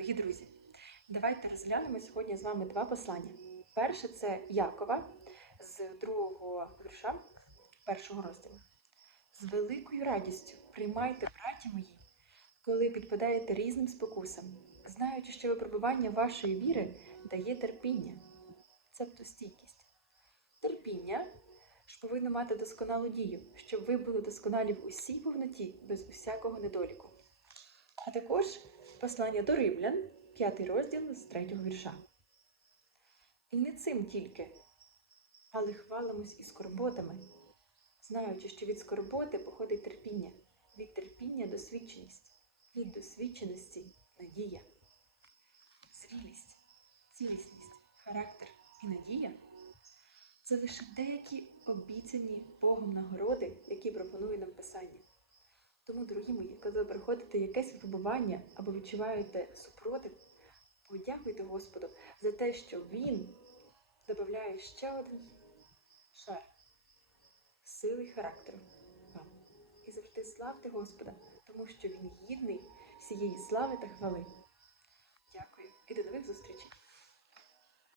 дорогі друзі! Давайте розглянемо сьогодні з вами два послання. Перше це Якова з другого вірша першого розділу. З великою радістю приймайте, браті мої, коли підпадаєте різним спокусам, знаючи, що випробування вашої віри дає терпіння, цебто стійкість. Терпіння ж повинно мати досконалу дію, щоб ви були досконалі в усій повноті, без усякого недоліку. А також послання до римлян, п'ятий розділ з третього вірша. І не цим тільки, але хвалимось і скорботами, знаючи, що від скорботи походить терпіння, від терпіння досвідченість, від досвідченості надія. Зрілість, цілісність, характер і надія це лише деякі обіцяні Богом нагороди, які пропонує нам Писання. Тому, дорогі мої, коли проходите якесь випробування або відчуваєте супротив, подякуйте Господу за те, що Він додає ще один шар сили і характеру вам. І завжди славте Господа, тому що Він гідний всієї слави та хвали. Дякую і до нових зустрічей!